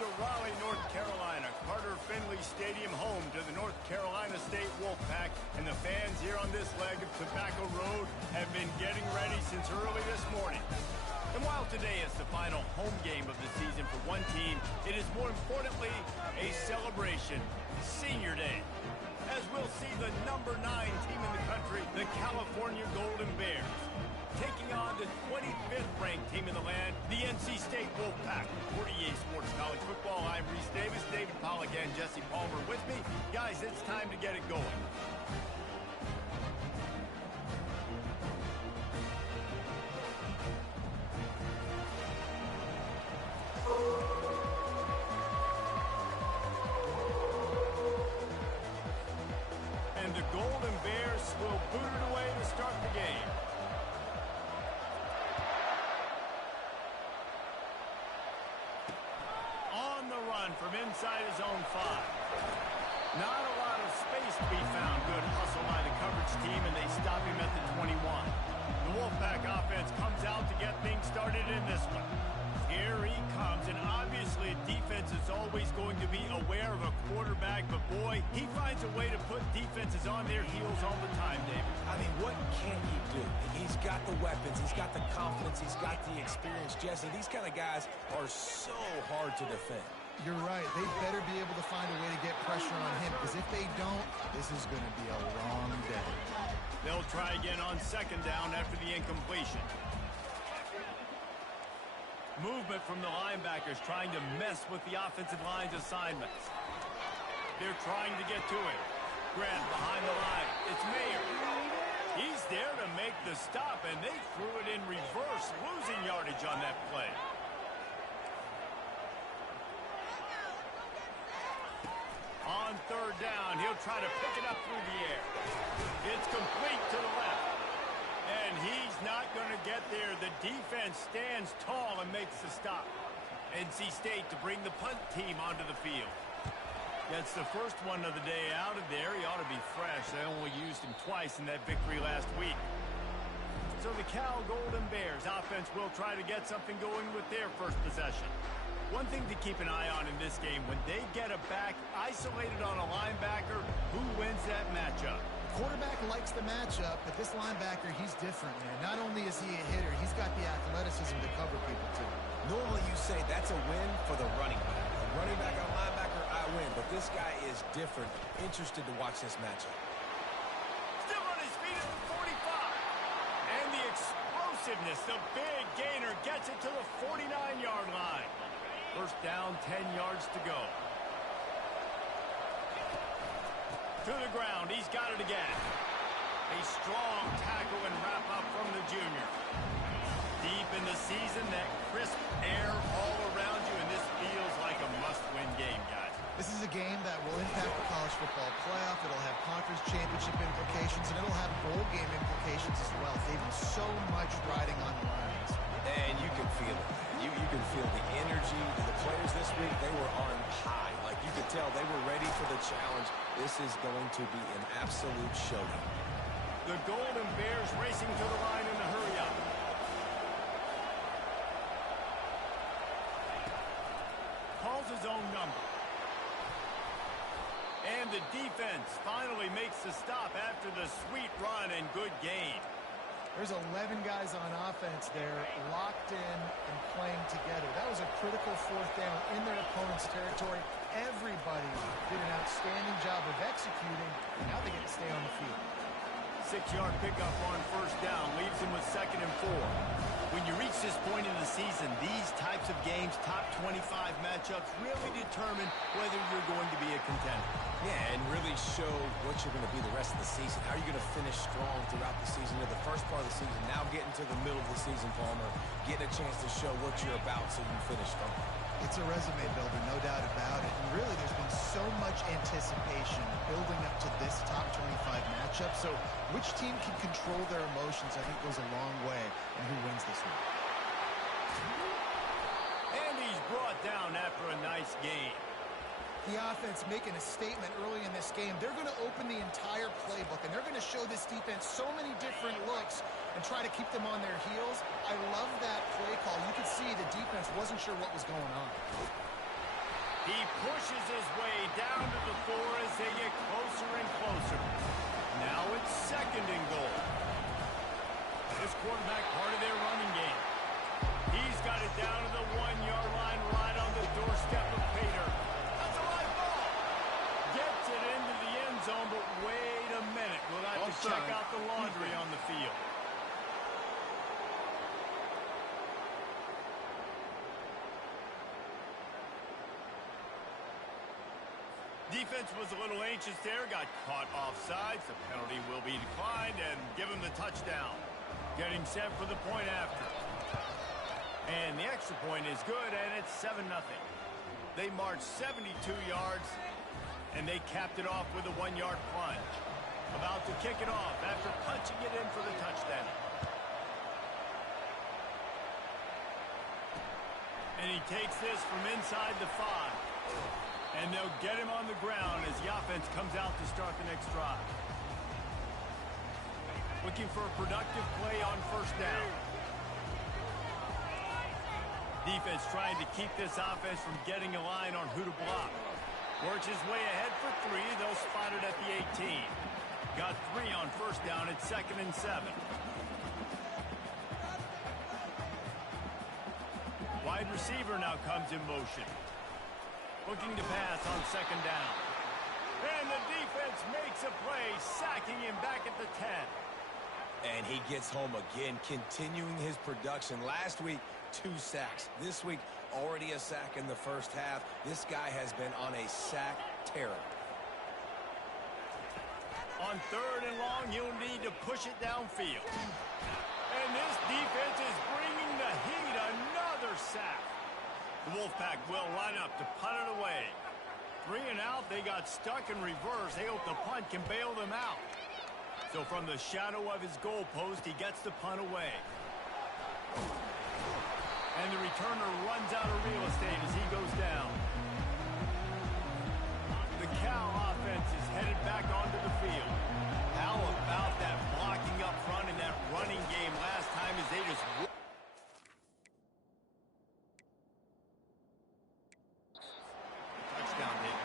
to Raleigh, North Carolina. Carter Finley Stadium, home to the North Carolina State Wolfpack. And the fans here on this leg of Tobacco Road have been getting ready since early this morning. And while today is the final home game of the season for one team, it is more importantly a celebration, Senior Day, as we'll see the number 9 team in the country, the California Golden Bears, taking on the 25th ranked team in the land, the NC State Wolfpack. For EA Sports College Football, I'm Reese Davis, David Pollack, and Jesse Palmer with me. Guys, it's time to get it going. And the Golden Bears will boot it away to start the game. On the run from inside his own 5. Not a lot of space to be found. Good hustle by the coverage team, and they stop him at the 21. The Wolfpack offense comes out to get things started in this one. Here he comes, and obviously defense is always going to be aware of a quarterback, but boy, he finds a way to put defenses on their heels all the time, David. I mean, what can he do? He's got the weapons, he's got the confidence, he's got the experience. Jesse, these kind of guys are so hard to defend. You're right. They better be able to find a way to get pressure on him, because if they don't, this is going to be a long day. They'll try again on second down after the incompletion. Movement from the linebackers trying to mess with the offensive line's assignments. They're trying to get to it. Grant behind the line. It's Mayer. He's there to make the stop, and they threw it in reverse, losing yardage on that play. On third down, he'll try to pick it up through the air. It's complete to the left. And he's not going to get there. The defense stands tall and makes the stop. NC State to bring the punt team onto the field. That's the first one of the day out of there. He ought to be fresh. They only used him twice in that victory last week. So the Cal Golden Bears offense will try to get something going with their first possession. One thing to keep an eye on in this game, when they get a back isolated on a linebacker, who wins that matchup? Quarterback likes the matchup, but this linebacker, he's different, man. Not only is he a hitter, he's got the athleticism to cover people, too. Normally you say that's a win for the running back. A running back on linebacker, I win. But this guy is different. Interested to watch this matchup. Still on his feet at the 45. And the explosiveness, the big gainer, gets it to the 49-yard line. First down, 10 yards to go. To the ground, he's got it again. A strong tackle and wrap up from the junior. Deep in the season, that crisp air all around you, and this feels like a must-win game, guys. This is a game that will impact the college football playoff. It'll have conference championship implications, and it'll have bowl game implications as well. They've so much riding on the lines. And you can feel it. You can feel the energy. The players this week, they were on high. Like you could tell they were ready for the challenge. This is going to be an absolute showdown. The Golden Bears racing to the line in a hurry up. Calls his own number. And the defense finally makes the stop after the sweet run and good gain. There's 11 guys on offense there, locked in and playing together. That was a critical fourth down in their opponent's territory. Everybody did an outstanding job of executing, and now they get to stay on the field. 6-yard pickup on first down leaves him with 2nd and 4. When you reach this point in the season, these types of games, top 25 matchups, really determine whether you're going to be a contender. Yeah, and really show what you're going to be the rest of the season. How are you going to finish strong throughout the season? To the first part of the season, now getting to the middle of the season, Palmer, getting a chance to show what you're about so you finish strong. It's a resume builder, no doubt about it. And really, there's been so much anticipation building up to this top 25 matchup. So which team can control their emotions, I think, goes a long way in who wins this one. And he's brought down after a nice game. The offense making a statement early in this game. They're going to open the entire playbook, and they're going to show this defense so many different looks and try to keep them on their heels. I love that play call. You could see the defense wasn't sure what was going on. He pushes his way down to the 4 as they get closer and closer. Now it's 2nd and goal. This quarterback part of their running game. He's got it down to the 1-yard line right on the doorstep of Pater. That's a live ball. Gets it into the end zone, but wait a minute. We'll have to check out the laundry on the field. Defense was a little anxious there, got caught offsides. The penalty will be declined and give him the touchdown. Getting set for the point after. And the extra point is good, and it's 7-0. They marched 72 yards, and they capped it off with a 1-yard plunge. About to kick it off after punching it in for the touchdown. And he takes this from inside the 5. And they'll get him on the ground as the offense comes out to start the next drive. Looking for a productive play on 1st down. Defense trying to keep this offense from getting a line on who to block. Works his way ahead for 3. They'll spot it at the 18. Got 3 on 1st down at 2nd and 7. Wide receiver now comes in motion. Looking to pass on 2nd down. And the defense makes a play, sacking him back at the 10. And he gets home again, continuing his production. Last week, 2 sacks. This week, already a sack in the 1st half. This guy has been on a sack tear. On 3rd and long, he'll need to push it downfield. And this defense is bringing the heat. Another sack. The Wolfpack will line up to punt it away. 3 and out, they got stuck in reverse. They hope the punt can bail them out. So from the shadow of his goal post, he gets the punt away. And the returner runs out of real estate as he goes down. The Cal offense is headed back onto the field. How about that blocking up front in that running game last time as they just... Touchdown hit.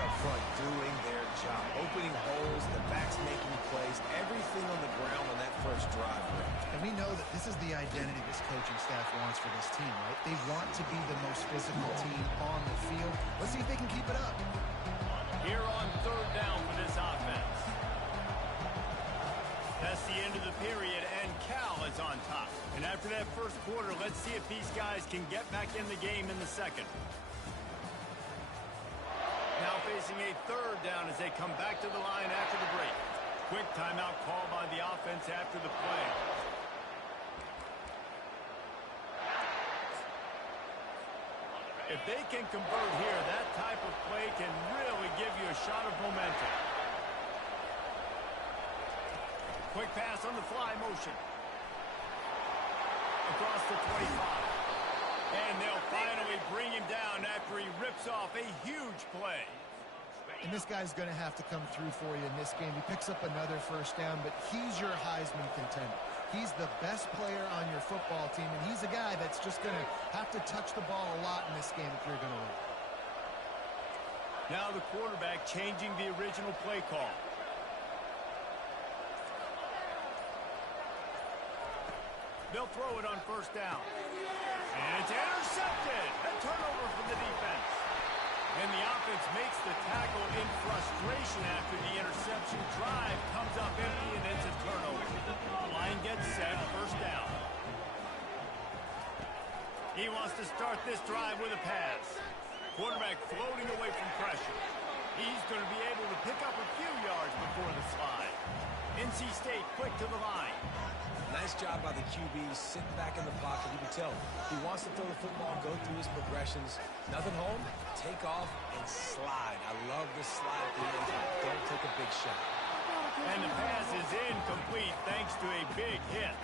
Up front doing their job, opening holes, the backs making plays, everything on the ground on that first drive. And we know that this is the identity this coaching staff wants for this team, right? They want to be the most physical team on the field. Let's see if they can keep it up. Here on 3rd down for this offense. That's the end of the period, and Cal is on top. And after that first quarter, let's see if these guys can get back in the game in the 2nd. Now facing a 3rd down as they come back to the line after the break. Quick timeout call by the offense after the play. If they can convert here, that type of play can really give you a shot of momentum. Quick pass on the fly motion. Across the 25. And they'll finally bring him down after he rips off a huge play. And this guy's going to have to come through for you in this game. He picks up another 1st down, but he's your Heisman contender. He's the best player on your football team, and he's a guy that's just going to have to touch the ball a lot in this game if you're going to win. Now the quarterback changing the original play call. They'll throw it on 1st down. And it's intercepted. A turnover from the defense. And the offense makes the tackle in frustration after the interception. Drive comes up empty, and it's a turnover. Line gets set, 1st down. He wants to start this drive with a pass. Quarterback floating away from pressure. He's going to be able to pick up a few yards before the slide. NC State quick to the line. Nice job by the QB, sitting back in the pocket. You can tell he wants to throw the football, go through his progressions. Nothing home, take off, and slide. I love the slide at the end. Don't take a big shot. And the pass is incomplete thanks to a big hit.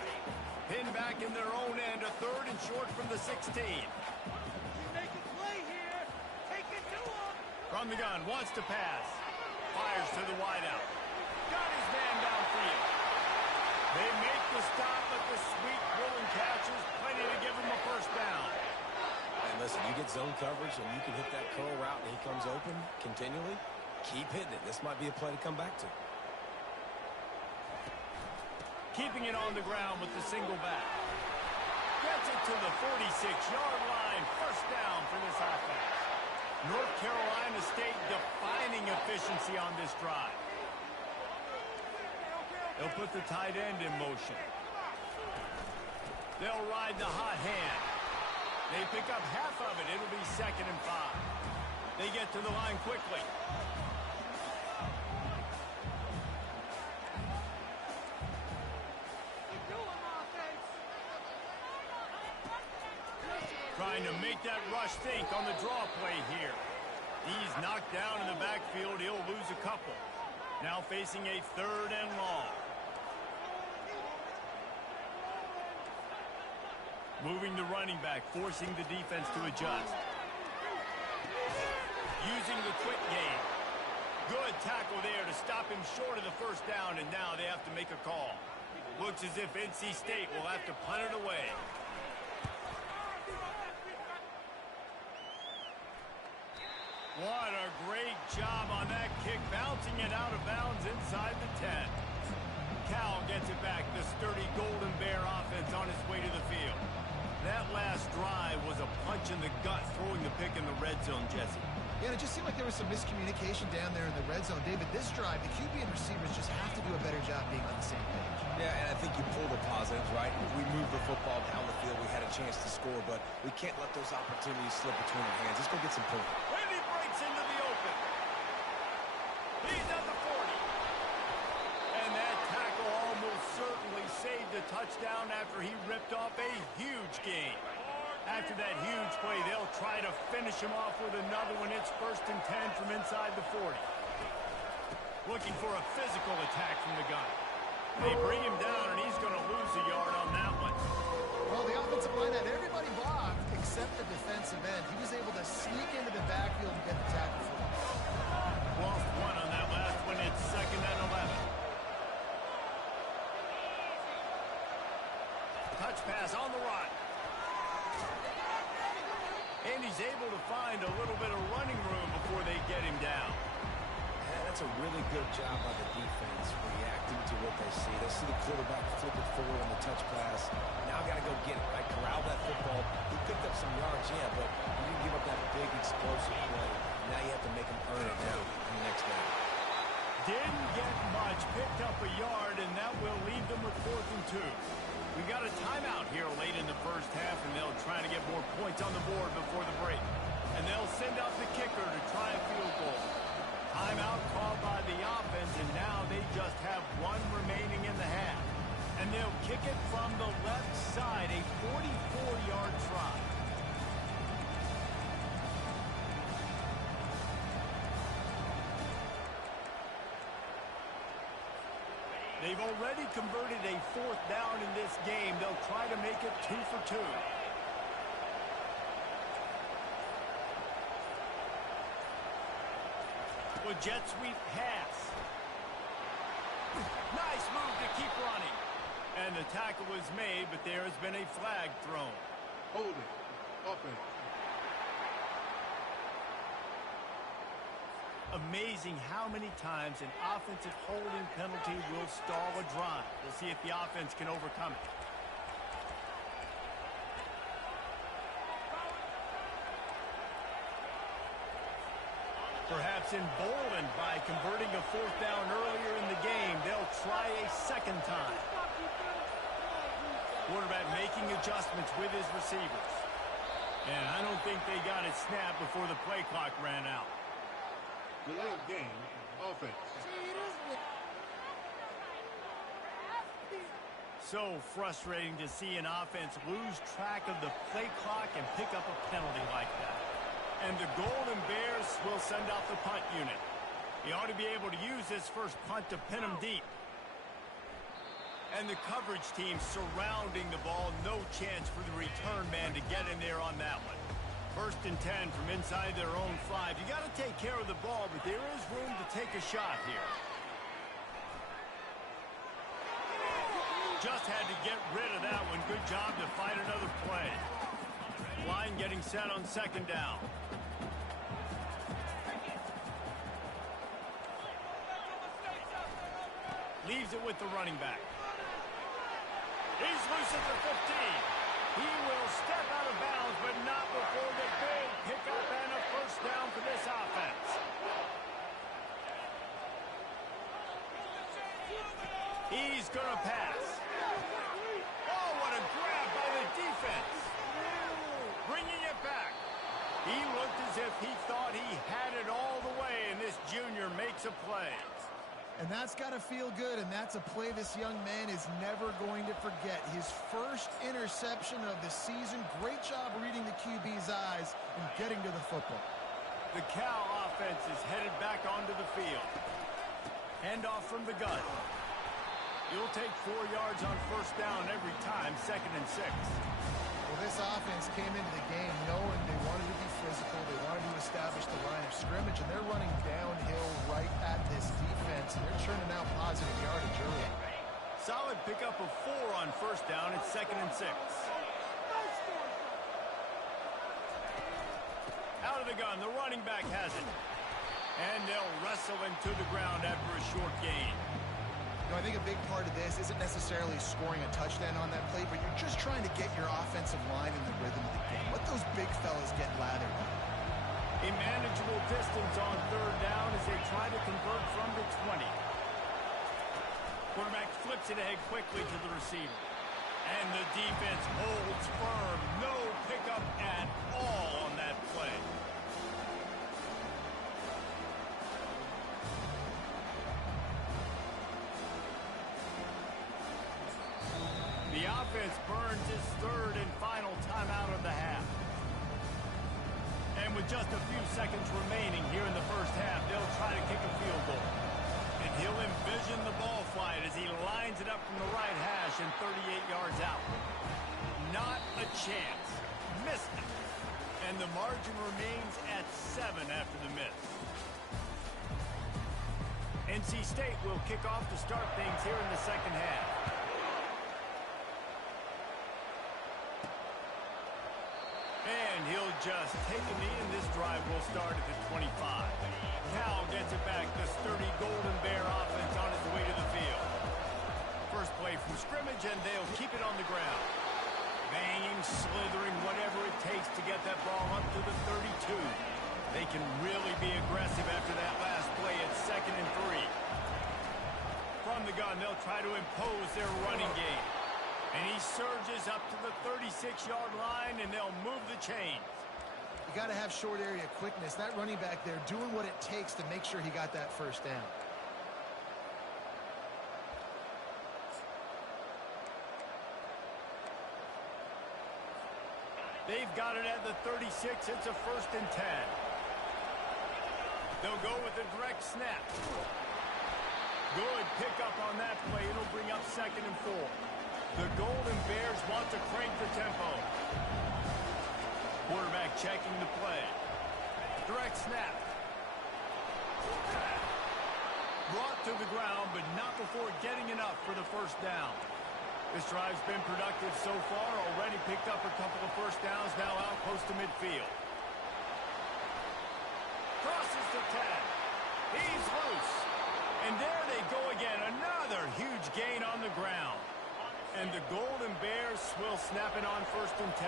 Pinned back in their own end, a 3rd and short from the 16. Make a play here. Take it to him. From the gun, wants to pass. Fires to the wideout. Got his man downfield. They make the stop, but the sweet throw catch is plenty to give him a first down. And listen, you get zone coverage and you can hit that curl route and he comes open continually. Keep hitting it. This might be a play to come back to. Keeping it on the ground with the single back. Gets it to the 46-yard line. First down for this offense. North Carolina State defining efficiency on this drive. They'll put the tight end in motion. They'll ride the hot hand. They pick up half of it. It'll be 2nd and 5. They get to the line quickly. Trying to make that rush think on the draw play here. He's knocked down in the backfield. He'll lose a couple. Now facing a 3rd and long. Moving the running back, forcing the defense to adjust. Using the quick game. Good tackle there to stop him short of the first down, and now they have to make a call. Looks as if NC State will have to punt it away. What a great job on that kick, bouncing it out of bounds inside the 10. Cal gets it back, the sturdy Golden Bear offense on its way to the field. That last drive was a punch in the gut, throwing the pick in the red zone, Jesse. Yeah, it just seemed like there was some miscommunication down there in the red zone. David, this drive, the QB and receivers just have to do a better job being on the same page. Yeah, and I think you pull the positives, right? We moved the football down the field. We had a chance to score, but we can't let those opportunities slip between our hands. Let's go get some points. And he breaks into the open. He's at the 40. And that tackle almost certainly saved a touchdown after he ripped off a huge gain. After that huge play, they'll try to finish him off with another one. It's 1st and 10 from inside the 40. Looking for a physical attack from the gun. They bring him down, and he's going to lose a yard on that one. Well, the offensive line had everybody blocked except the defensive end. He was able to sneak into the backfield and get the tackle for him. Lost one on that last one. It's 2nd and 11. Touch pass on the run. And he's able to find a little bit of running room before they get him down. Yeah, that's a really good job by the defense, reacting to what they see. They see the quarterback flip it forward on the touch pass. Now got to go get it, right? Corral that football. He picked up some yards, yeah, but you didn't give up that big explosive play. Now you have to make him earn it now in the next game. Didn't get much, picked up a yard, and that will leave them with 4th and 2. We got a timeout here late in the first half, and they'll try to get more points on the board before the break. And they'll send out the kicker to try a field goal. Timeout called by the offense, and now they just have one remaining in the half. And they'll kick it from the left side, a 44-yard try. They've already converted a 4th down in this game. They'll try to make it 2 for 2. A jet sweep pass. Nice move to keep running. And the tackle is made, but there has been a flag thrown. Holding. Offense. Amazing how many times an offensive holding penalty will stall a drive. We'll see if the offense can overcome it. Perhaps emboldened by converting a 4th down earlier in the game, they'll try a 2nd time. Quarterback making adjustments with his receivers. And I don't think they got it snapped before the play clock ran out. Delay of game. Offense. So frustrating to see an offense lose track of the play clock and pick up a penalty like that. And the Golden Bears will send out the punt unit. He ought to be able to use this first punt to pin him deep. And the coverage team surrounding the ball. No chance for the return man to get in there on that one. First and 10 from inside their own 5. You got to take care of the ball, but there is room to take a shot here. Just had to get rid of that one. Good job to fight another play. Line getting set on second down. Leaves it with the running back. He's loose at the 15. He will step out of bounds, but not before the big pickup and a first down for this offense. He's going to pass. Oh, what a grab by the defense. Bringing it back. He looked as if he thought he had it all the way, and this junior makes a play. And that's got to feel good, and that's a play this young man is never going to forget. His first interception of the season. Great job reading the QB's eyes and getting to the football. The Cal offense is headed back onto the field. Handoff from the gun. You'll take 4 yards on first down every time, 2nd and 6. Well, this offense came into the game knowing they wanted to be physical. They wanted to establish the line of scrimmage, and they're running downhill right at this defense, and they're churning out positive yardage early. Solid pickup of 4 on first down. It's 2nd and 6. Out of the gun, the running back has it. And they'll wrestle him to the ground after a short gain. You know, I think a big part of this isn't necessarily scoring a touchdown on that play, but you're just trying to get your offensive line in the rhythm of the game. Let those big fellas get lathered on. A manageable distance on third down as they try to convert from the 20. Quarterback flips it ahead quickly to the receiver. And the defense holds firm. No pickup at all on that play. The offense burns its third and final timeout of the half. And with just a few seconds remaining here in the first half, they'll try to kick a field goal. And he'll envision the ball flight as he lines it up from the right hash and 38 yards out. Not a chance. Missed it. And the margin remains at 7 after the miss. NC State will kick off to start things here in the second half. And he'll just take a knee, and this drive will start at the 25. Cal gets it back. The sturdy Golden Bear offense on its way to the field. First play from scrimmage, and they'll keep it on the ground. Banging, slithering, whatever it takes to get that ball up to the 32. They can really be aggressive after that last play at 2nd and 3. From the gun, they'll try to impose their running game. And he surges up to the 36-yard line, and they'll move the chains. You got to have short area quickness. That running back there doing what it takes to make sure he got that first down. They've got it at the 36. It's a 1st and 10. They'll go with a direct snap. Good pickup on that play. It'll bring up 2nd and 4. The Golden Bears want to crank the tempo. Quarterback checking the play. Direct snap. Brought to the ground, but not before getting enough for the first down. This drive's been productive so far. Already picked up a couple of first downs, now out close to midfield. Crosses the 10. He's loose. And there they go again. Another huge gain on the ground. And the Golden Bears will snap it on 1st and 10.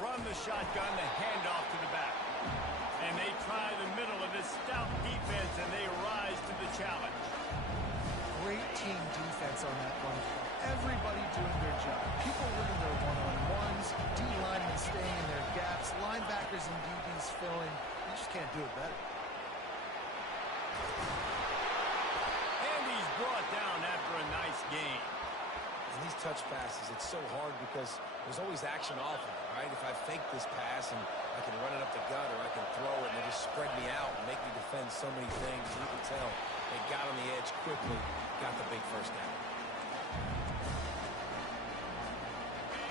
From the shotgun, the handoff to the back. And they try the middle of this stout defense, and they rise to the challenge. Great team defense on that one. Everybody doing their job. People winning their one-on-ones, D-linemen staying in their gaps, linebackers and DBs filling. You just can't do it better. And he's brought down after a nice gain. And these touch passes, it's so hard because there's always action off of it, right? If I fake this pass and I can run it up the gut or I can throw it and they just spread me out and make me defend so many things, you can tell they got on the edge quickly, got the big first down.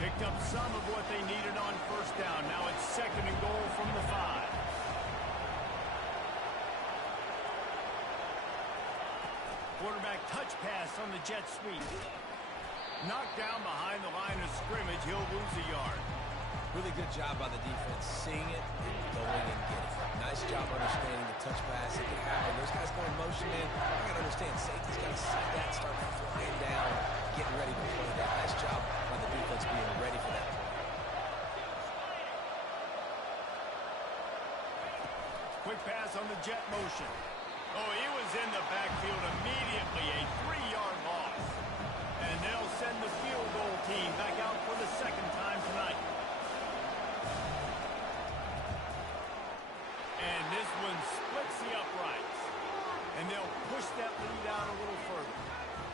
Picked up some of what they needed on first down. Now it's 2nd and goal from the 5. Quarterback touch pass on the jet sweep. Knocked down behind the line of scrimmage. He'll lose a yard. Really good job by the defense, seeing it and going and getting it. Nice job understanding the touch pass. It can happen. Those guys going motion in. I got to understand, safety's got to see that, start flying down, getting ready to play that. Nice job by the defense being ready for that play. Quick pass on the jet motion. Oh, he was in the backfield immediately. A 3-yard loss. And they'll send the field goal team back out for the 2nd time tonight. And this one splits the uprights. And they'll push that lead out a little further.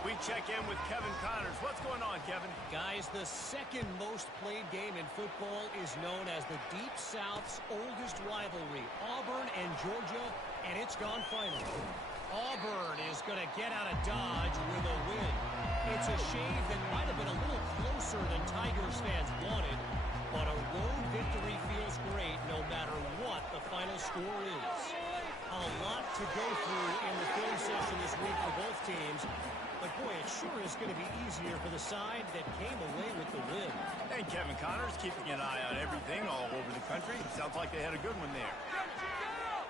We check in with Kevin Connors. What's going on, Kevin? Guys, the 2nd most played game in football is known as the Deep South's oldest rivalry, Auburn and Georgia, and it's gone final. Auburn is going to get out of Dodge with a win. It's a shave that might have been a little closer than Tigers fans wanted, but a road victory feels great no matter what the final score is. A lot to go through in the film session this week for both teams, but boy, it sure is going to be easier for the side that came away with the win. And Kevin Connors keeping an eye on everything all over the country. Sounds like they had a good one there.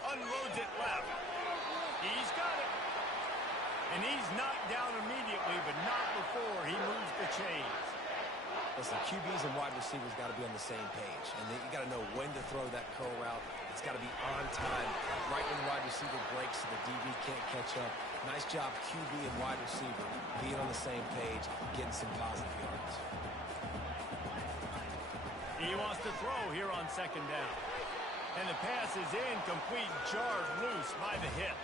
Unloads it left. He's got it. And he's knocked down immediately, but not before he moves the chains. Listen, QBs and wide receivers got to be on the same page. And then you got to know when to throw that curl route. It's got to be on time, right when the wide receiver breaks so the DB can't catch up. Nice job, QB and wide receiver, being on the same page, getting some positive yards. He wants to throw here on 2nd down. And the pass is incomplete, jarred loose by the hip.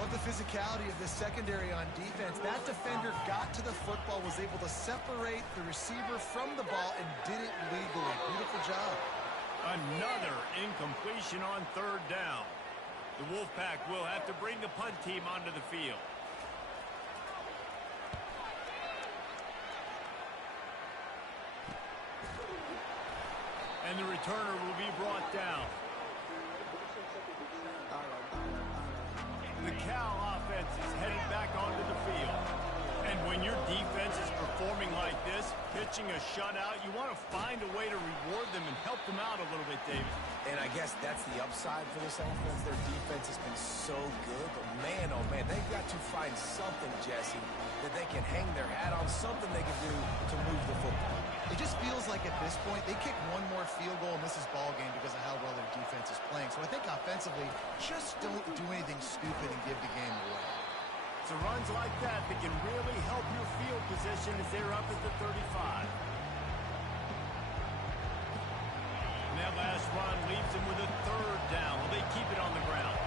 Love the physicality of this secondary on defense. That defender got to the football, was able to separate the receiver from the ball, and did it legally. Beautiful job. Another incompletion on 3rd down. The Wolfpack will have to bring the punt team onto the field. And the returner will be brought down. The Cal offense is headed back onto the field. And when your defense is performing like this, pitching a shutout, you want to find a way to reward them and help them out a little bit, David. And I guess that's the upside for this offense. Their defense has been so good, but man, oh man, they've got to find something, Jesse, that they can hang their hat on, something they can do to move the football. It just feels like at this point, they kick one more field goal and this is ball game because of how well their defense is playing. So I think offensively, just don't do anything stupid and give the game away. It's runs like that that can really help your field position as they're up at the 35. And that last run leaves them with a 3rd down. Will they keep it on the ground?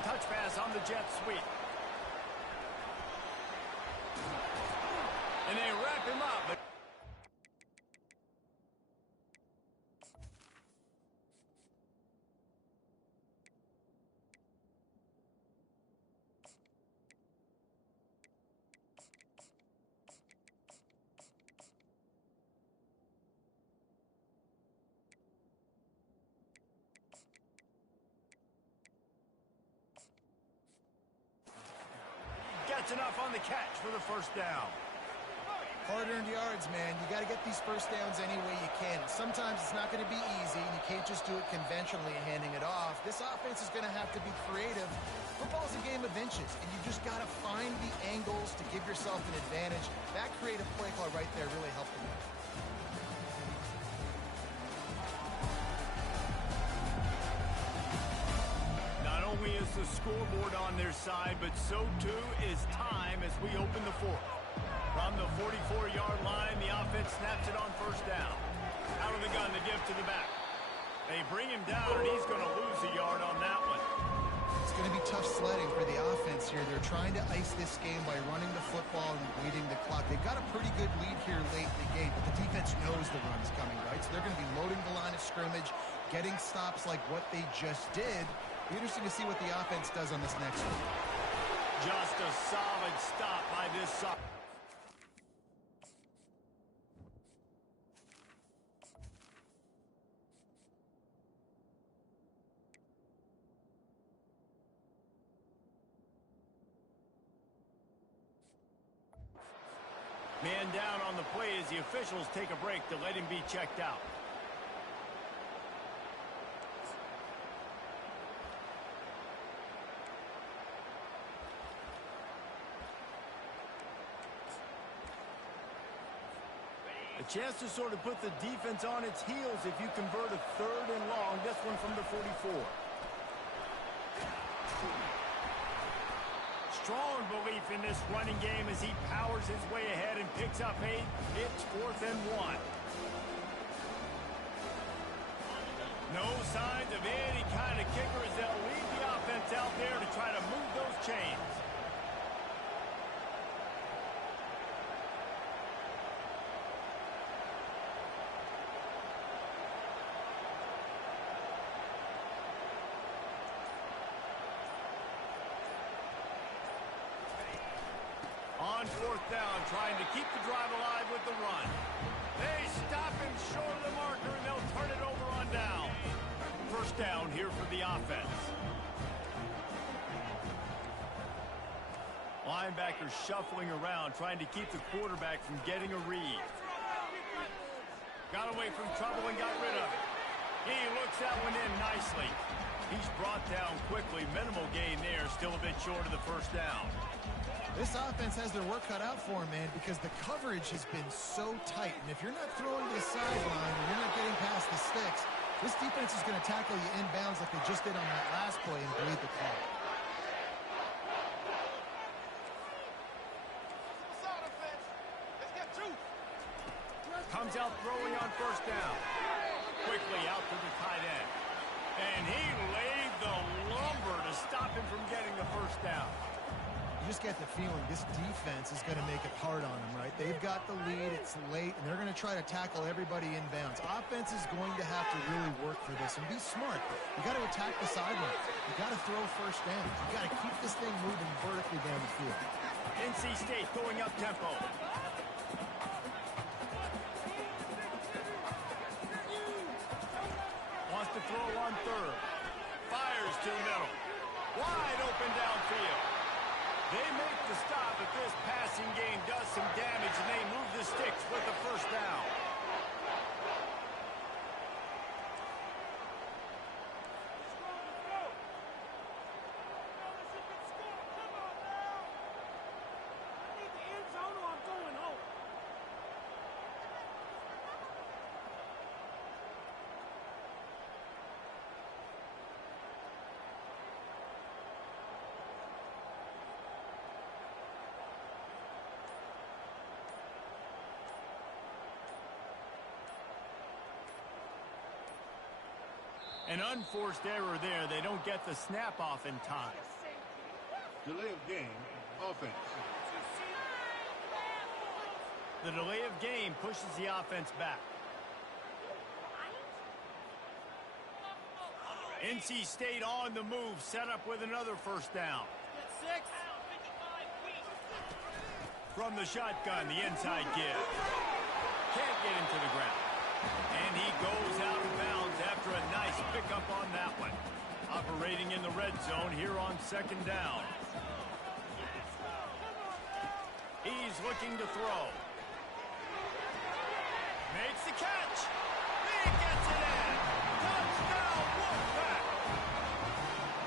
Touch pass on the jet sweep. And they wrap him up, but gets enough on the catch for the 1st down. Hard-earned yards, man. You got to get these 1st downs any way you can. Sometimes it's not going to be easy, and you can't just do it conventionally and handing it off. This offense is going to have to be creative. Football's a game of inches, and you just got to find the angles to give yourself an advantage. That creative play call right there really helped them. Not only is the scoreboard on their side, but so too is time as we open the 4th. From the 44-yard line, the offense snaps it on 1st down. Out of the gun, the give to the back. They bring him down, and he's going to lose a yard on that one. It's going to be tough sledding for the offense here. They're trying to ice this game by running the football and waiting the clock. They've got a pretty good lead here late in the game, but the defense knows the run's coming, right? So they're going to be loading the line of scrimmage, getting stops like what they just did. Be interesting to see what the offense does on this next one. John stop by this side. Man down on the play as the officials take a break to let him be checked out. A chance to sort of put the defense on its heels if you convert a 3rd and long. This one from the 44. Strong belief in this running game as he powers his way ahead and picks up 8. It's 4th and 1. No signs of any kind of kicker as they'll lead the offense out there to try to move those chains. On 4th down, trying to keep the drive alive with the run. They stop him short of the marker, and they'll turn it over on down. 1st down here for the offense. Linebackers shuffling around, trying to keep the quarterback from getting a read. Got away from trouble and got rid of it. He looks that one in nicely. He's brought down quickly. Minimal gain there, still a bit short of the 1st down. This offense has their work cut out for them, man, because the coverage has been so tight. And if you're not throwing to the sideline or you're not getting past the sticks, this defense is going to tackle you inbounds like they just did on that last play and bleed the clock. Comes out throwing on 1st down. Quickly out to the tight end. And he laid the lumber to stop him from getting the 1st down. You just get the feeling this defense is going to make it hard on them, right? They've got the lead, it's late, and they're going to try to tackle everybody inbounds. Offense is going to have to really work for this and be smart. You got to attack the sideline. You got to throw 1st down. You got to keep this thing moving vertically down the field. NC State going up tempo. Wants to throw on 3rd. Fires to the middle. Wide open downfield. They make the stop, but this passing game does some damage, and they move the sticks with the 1st down. An unforced error there. They don't get the snap off in time. Delay of game, offense. The delay of game pushes the offense back. NC State on the move, set up with another 1st down. From the shotgun, the inside give. Can't get him to the ground. And he goes out of bounds after a nice pickup on that one. Operating in the red zone here on 2nd down. He's looking to throw. Makes the catch. He gets it in. Touchdown, Wolfpack.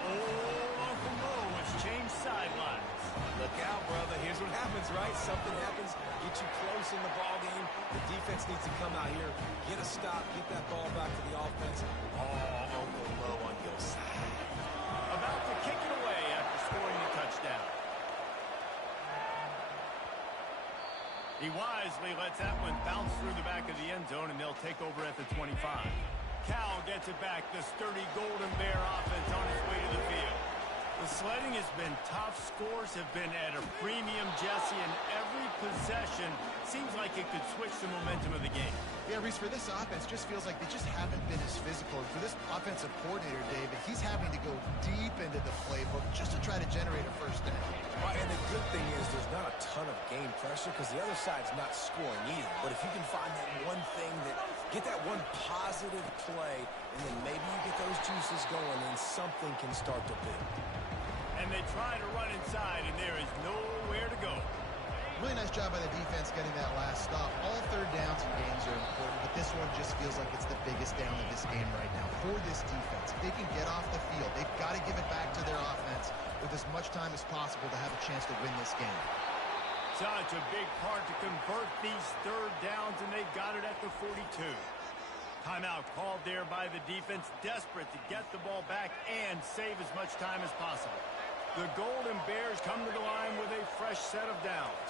Oh, Uncle Mo has changed sidelines. Look out, brother. Here's what happens, right? Something happens, get you close in the ball game. The defense needs to come out here, get a stop, get that ball back to the offense. Oh, Uncle Mo on your side. About to kick it away after scoring the touchdown. He wisely lets that one bounce through the back of the end zone, and they'll take over at the 25. Cal gets it back. The sturdy Golden Bear offense on its way to the field. The sledding has been tough. Scores have been at a premium, Jesse, and every possession seems like it could switch the momentum of the game. Yeah, Reese, for this offense, just feels like they just haven't been as physical. For this offensive coordinator, David, he's having to go deep into the playbook just to try to generate a 1st down. Right, and the good thing is there's ton of game pressure because the other side's not scoring either. But if you can find that one thing get that one positive play, and then maybe you get those juices going, and something can start to build. And they try to run inside, and there is nowhere to go. Really nice job by the defense getting that last stop. All third downs in games are important, but this one just feels like it's the biggest down of this game right now for this defense. If they can get off the field, they've got to give it back to their offense with as much time as possible to have a chance to win this game. Such a big part to convert these third downs, and they got it at the 42. Timeout called there by the defense, desperate to get the ball back and save as much time as possible. The Golden Bears come to the line with a fresh set of downs.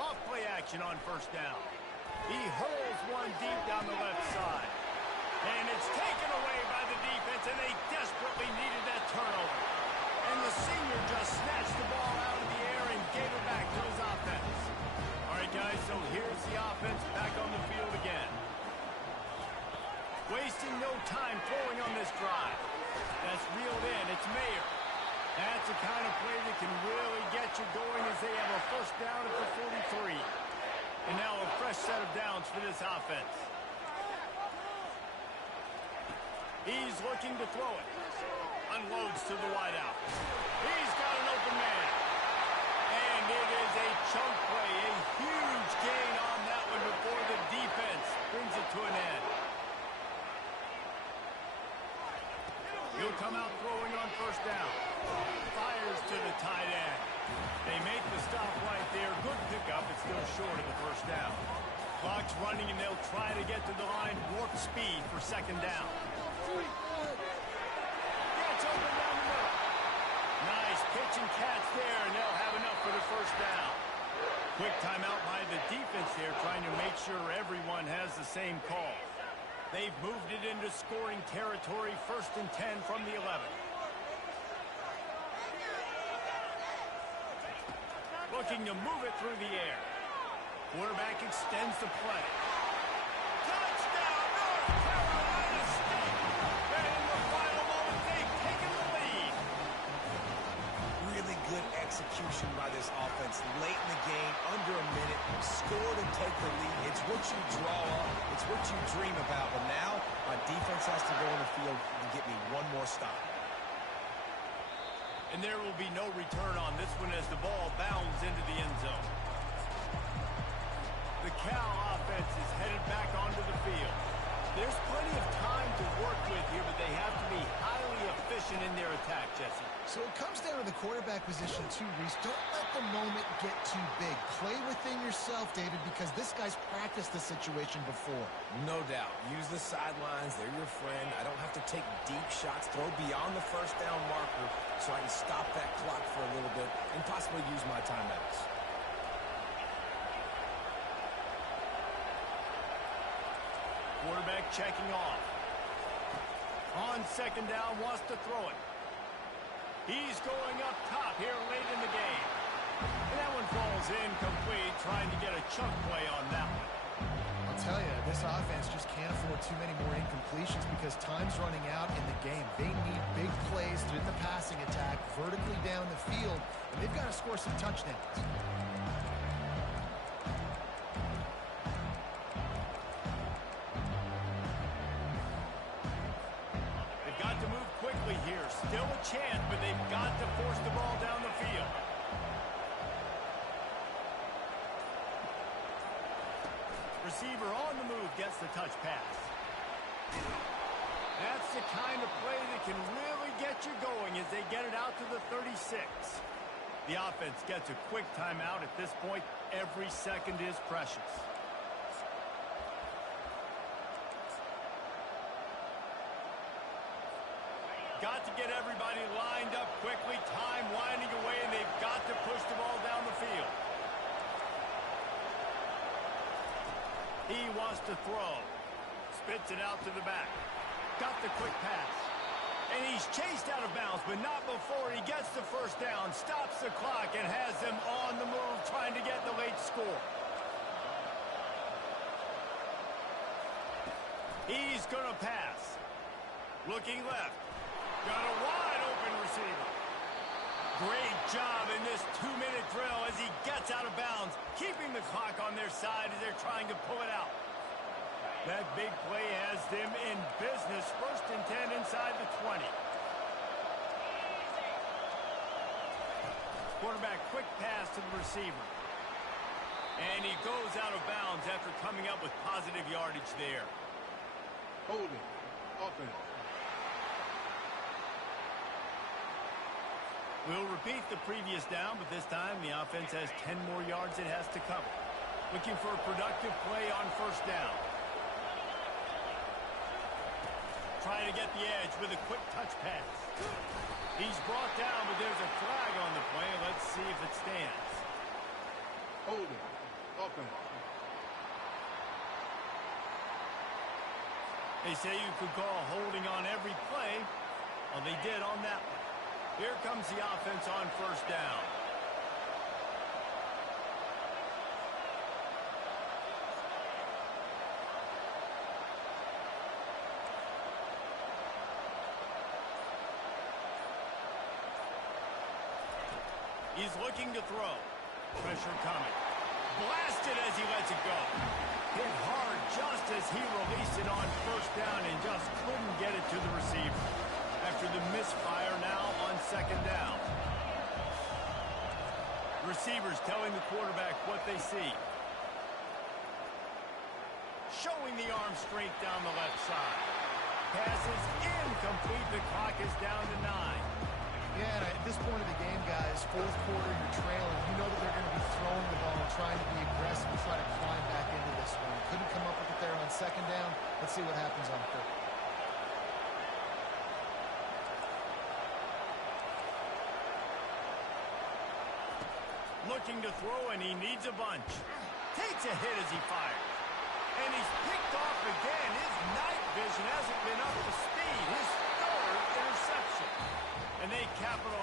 Off-play action on first down. He hurls one deep down the left side. And it's taken away by the defense, and they desperately needed that turnover. And the senior just snatched the ball out of the air and gave it back to his offense. All right, guys, so here's the offense back on the field again. Wasting no time throwing on this drive. That's reeled in. It's Mayer. That's the kind of play that can really get you going as they have a first down at the 43. And now a fresh set of downs for this offense. He's looking to throw it. Unloads to the wideout. He's got an open man. And it is a chunk play. A huge gain on that one before the defense brings it to an end. He'll come out throwing on first down. Fires to the tight end. They make the stop right there. Good pickup. It's still short of the first down. Clock's running, and they'll try to get to the line. Warp speed for second down. Gets open down the middle. Nice pitch and catch there, and they'll have enough for the first down. Quick timeout by the defense there, trying to make sure everyone has the same call. They've moved it into scoring territory, 1st and 10 from the 11. Looking to move it through the air. Quarterback extends the play. Touchdown, North Carolina State! And in the final moment, they've taken the lead. Really good execution by this offense. Late in the game, under a minute, score to take the lead. It's what you draw up. It's what you dream about. But now, my defense has to go on the field and get me one more stop. And there will be no return on this one as the ball bounds into the end zone. The Cal offense is headed back onto the field. There's plenty of time to work with here, but they have to be highly efficient in their attack, Jesse. So it comes down to the quarterback position too, Reese. Don't let the moment get too big. Play within yourself, David, because this guy's practiced the situation before. No doubt. Use the sidelines. They're your friend. I don't have to take deep shots. Throw beyond the first down marker so I can stop that clock for a little bit and possibly use my timeouts. Quarterback checking off. On second down, wants to throw it. He's going up top here late in the game. And that one falls incomplete, trying to get a chunk play on that one. I'll tell you, this offense just can't afford too many more incompletions because time's running out in the game. They need big plays in the passing attack, vertically down the field, and they've got to score some touchdowns. Still a chance, but they've got to force the ball down the field. Receiver on the move gets the touch pass. That's the kind of play that can really get you going as they get it out to the 36. The offense gets a quick timeout. At this point, every second is precious. Got to get everybody lined up quickly. Time winding away, and they've got to push the ball down the field. He wants to throw. Spits it out to the back. Got the quick pass. And he's chased out of bounds, but not before he gets the first down. Stops the clock and has them on the move, trying to get the late score. He's going to pass. Looking left. Got a wide open receiver. Great job in this 2-minute drill as he gets out of bounds, keeping the clock on their side as they're trying to pull it out. That big play has them in business. 1st and 10 inside the 20. Quarterback quick pass to the receiver. And he goes out of bounds after coming up with positive yardage there. Holding. Offense. We'll repeat the previous down, but this time the offense has 10 more yards it has to cover. Looking for a productive play on 1st down. Trying to get the edge with a quick touch pass. He's brought down, but there's a flag on the play. Let's see if it stands. Holding. Offense. They say you could call holding on every play. Well, they did on that one. Here comes the offense on 1st down. He's looking to throw. Pressure coming. Blasted as he lets it go. Hit hard just as he released it on 1st down and just couldn't get it to the receiver. After the misfire now on 2nd down. Receivers telling the quarterback what they see. Showing the arm strength down the left side. Pass is incomplete. The clock is down to 9. Yeah, and at this point of the game, guys, 4th quarter, you're trailing. You know that they're going to be throwing the ball and trying to be aggressive and try to climb back into this one. Couldn't come up with it there on 2nd down. Let's see what happens on 3rd. Looking to throw, and he needs a bunch. Takes a hit as he fires. And he's picked off again. His night vision hasn't been up to speed. His 3rd interception. And they capitalize.